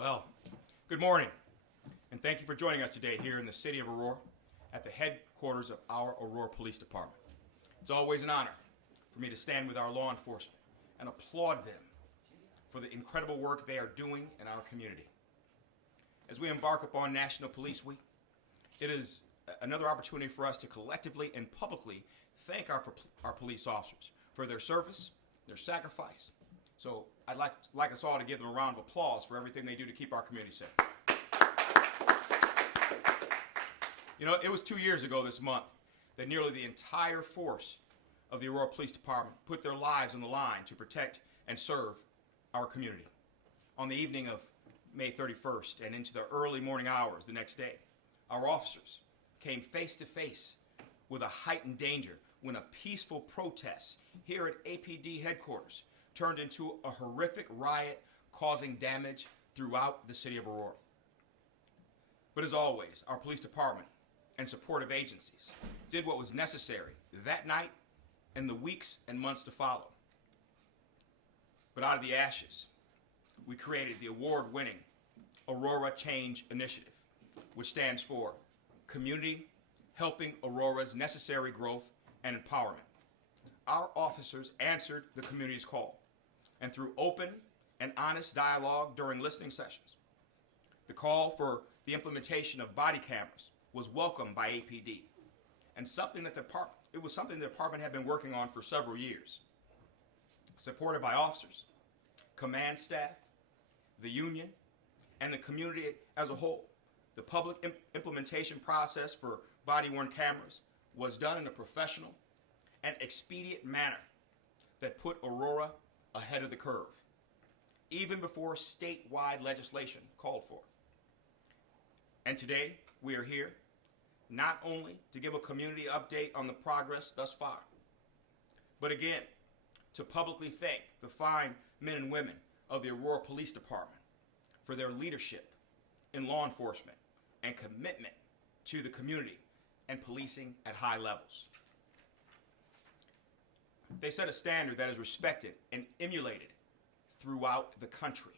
Well, good morning, and thank you for joining us today here in the city of Aurora at the headquarters of our Aurora Police Department. It's always an honor for me to stand with our law enforcement and applaud them for the incredible work they are doing in our community. As we embark upon National Police Week, it is another opportunity for us to collectively and publicly thank our police officers for their service, their sacrifice. So I'd like us all to give them a round of applause for everything they do to keep our community safe. You know, it was 2 years ago this month that nearly the entire force of the Aurora Police Department put their lives on the line to protect and serve our community. On the evening of May 31st and into the early morning hours the next day, our officers came face to face with a heightened danger when a peaceful protest here at APD headquarters turned into a horrific riot causing damage throughout the city of Aurora. But as always, our police department and supportive agencies did what was necessary that night and the weeks and months to follow. But out of the ashes, we created the award-winning Aurora Change Initiative, which stands for Community Helping Aurora's Necessary Growth and Empowerment. Our officers answered the community's call, and through open and honest dialogue during listening sessions, the call for the implementation of body cameras was welcomed by APD, and it was something the department had been working on for several years. Supported by officers, command staff, the union, and the community as a whole, the public implementation process for body-worn cameras was done in a professional and expedient manner that put Aurora ahead of the curve, even before statewide legislation called for. And today, we are here not only to give a community update on the progress thus far, but again, to publicly thank the fine men and women of the Aurora Police Department for their leadership in law enforcement and commitment to the community and policing at high levels. They set a standard that is respected and emulated throughout the country.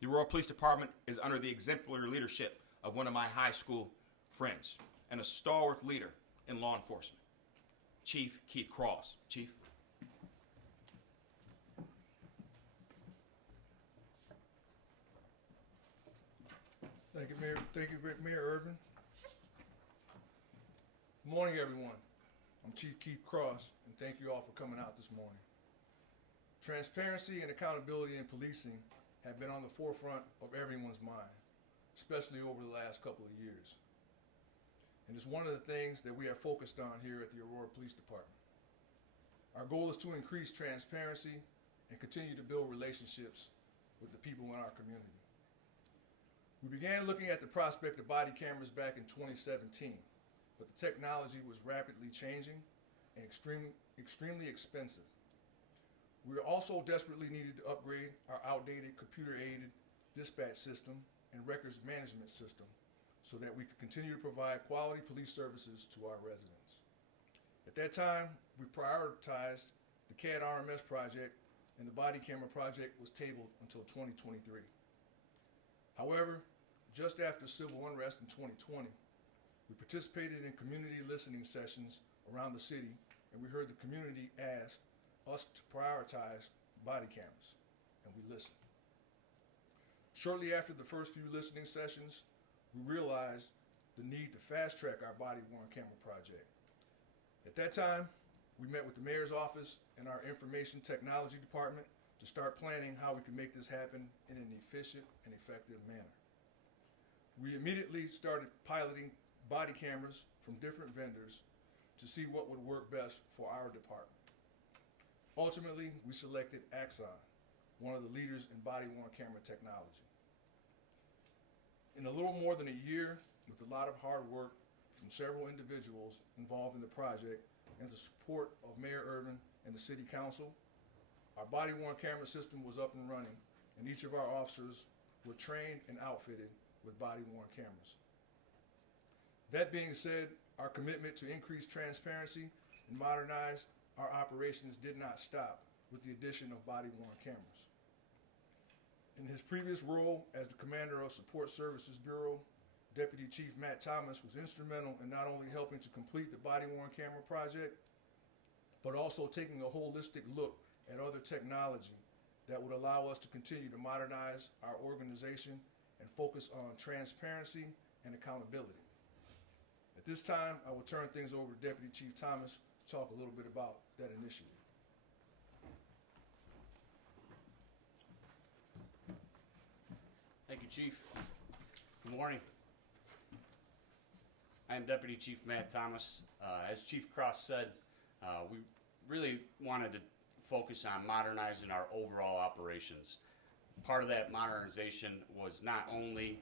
The Aurora Police Department is under the exemplary leadership of one of my high school friends and a stalwart leader in law enforcement, Chief Keith Cross. Chief. Thank you, Mayor Irvin. Good morning, everyone. I'm Chief Keith Cross, and thank you all for coming out this morning. Transparency and accountability in policing have been on the forefront of everyone's mind, especially over the last couple of years. And it's one of the things that we are focused on here at the Aurora Police Department. Our goal is to increase transparency and continue to build relationships with the people in our community. We began looking at the prospect of body cameras back in 2017, but the technology was rapidly changing and extremely expensive. We also desperately needed to upgrade our outdated computer-aided dispatch system and records management system so that we could continue to provide quality police services to our residents. At that time, we prioritized the CAD RMS project, and the body camera project was tabled until 2023. However, just after civil unrest in 2020, we participated in community listening sessions around the city, and we heard the community ask us to prioritize body cameras, and we listened. Shortly after the first few listening sessions, we realized the need to fast-track our body-worn camera project. At that time, we met with the mayor's office and our information technology department to start planning how we could make this happen in an efficient and effective manner. We immediately started piloting body cameras from different vendors to see what would work best for our department. Ultimately, we selected Axon, one of the leaders in body-worn camera technology. In a little more than a year, with a lot of hard work from several individuals involved in the project and the support of Mayor Irvin and the City Council, our body-worn camera system was up and running, and each of our officers were trained and outfitted with body-worn cameras. That being said, our commitment to increase transparency and modernize our operations did not stop with the addition of body-worn cameras. In his previous role as the commander of Support Services Bureau, Deputy Chief Matt Thomas was instrumental in not only helping to complete the body-worn camera project, but also taking a holistic look at other technology that would allow us to continue to modernize our organization and focus on transparency and accountability. At this time, I will turn things over to Deputy Chief Thomas to talk a little bit about that initiative. Thank you, Chief. Good morning. I am Deputy Chief Matt Thomas. As Chief Cross said, we really wanted to focus on modernizing our overall operations. Part of that modernization was not only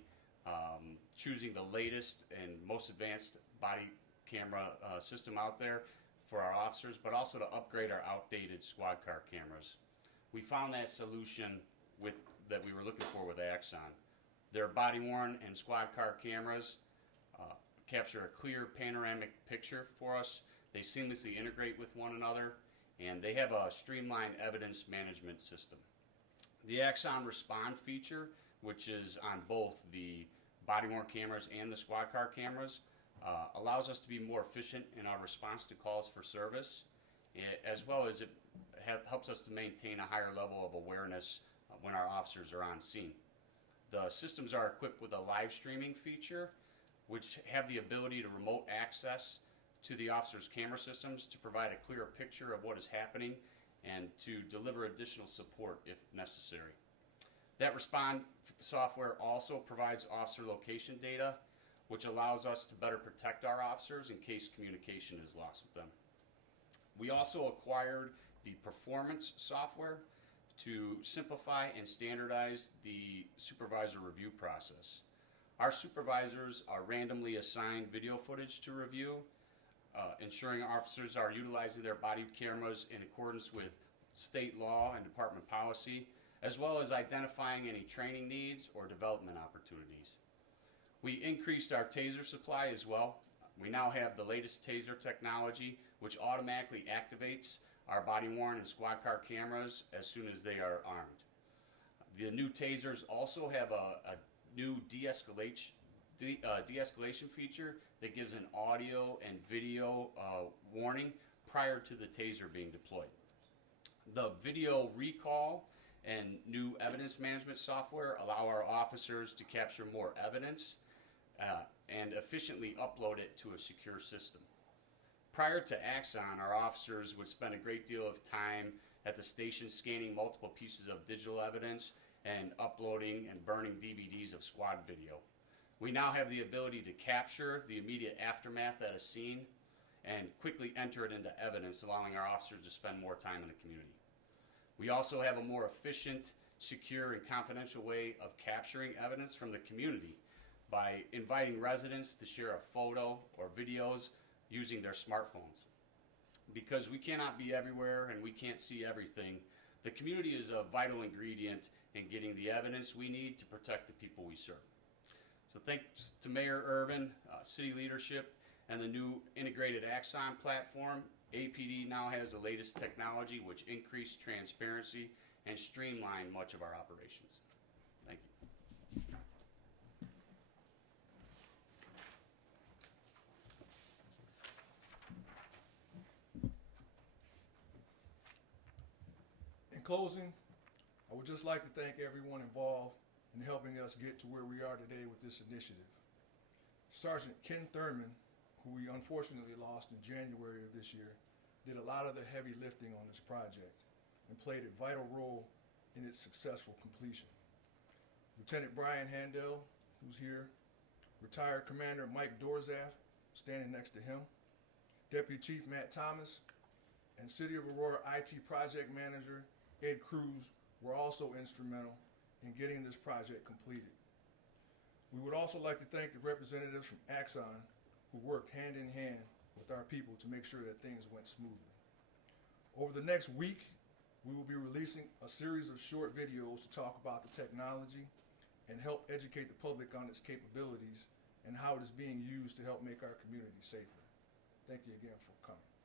choosing the latest and most advanced body camera system out there for our officers, but also to upgrade our outdated squad car cameras. We found that solution that we were looking for with Axon. Their body-worn and squad car cameras capture a clear panoramic picture for us. They seamlessly integrate with one another, and they have a streamlined evidence management system. The Axon Respond feature, which is on both the body-worn cameras and the squad car cameras, allows us to be more efficient in our response to calls for service, as well as it helps us to maintain a higher level of awareness when our officers are on scene. The systems are equipped with a live streaming feature, which have the ability to remote access to the officer's camera systems to provide a clearer picture of what is happening and to deliver additional support if necessary. That Respond software also provides officer location data, which allows us to better protect our officers in case communication is lost with them. We also acquired the Performance software to simplify and standardize the supervisor review process. Our supervisors are randomly assigned video footage to review, ensuring officers are utilizing their body cameras in accordance with state law and department policy, as well as identifying any training needs or development opportunities. We increased our taser supply as well. We now have the latest taser technology, which automatically activates our body-worn and squad car cameras as soon as they are armed. The new tasers also have a new de-escalation feature that gives an audio and video warning prior to the taser being deployed. The video recall and new evidence management software allow our officers to capture more evidence and efficiently upload it to a secure system. Prior to Axon, our officers would spend a great deal of time at the station scanning multiple pieces of digital evidence and uploading and burning DVDs of squad video. We now have the ability to capture the immediate aftermath at a scene and quickly enter it into evidence, allowing our officers to spend more time in the community. We also have a more efficient, secure, and confidential way of capturing evidence from the community by inviting residents to share a photo or videos using their smartphones. Because we cannot be everywhere and we can't see everything, the community is a vital ingredient in getting the evidence we need to protect the people we serve. So thanks to Mayor Irvin, city leadership, and the new integrated Axon platform, APD now has the latest technology which increased transparency and streamlined much of our operations. Thank you. In closing, I would just like to thank everyone involved in helping us get to where we are today with this initiative. Sergeant Ken Thurman, who we unfortunately lost in January of this year, did a lot of the heavy lifting on this project and played a vital role in its successful completion. Lieutenant Brian Handel, who's here, retired Commander Mike Dorzaf, standing next to him, Deputy Chief Matt Thomas, and City of Aurora IT Project Manager Ed Cruz were also instrumental in getting this project completed. We would also like to thank the representatives from Axon who worked hand in hand with our people to make sure that things went smoothly. Over the next week, we will be releasing a series of short videos to talk about the technology and help educate the public on its capabilities and how it is being used to help make our community safer. Thank you again for coming.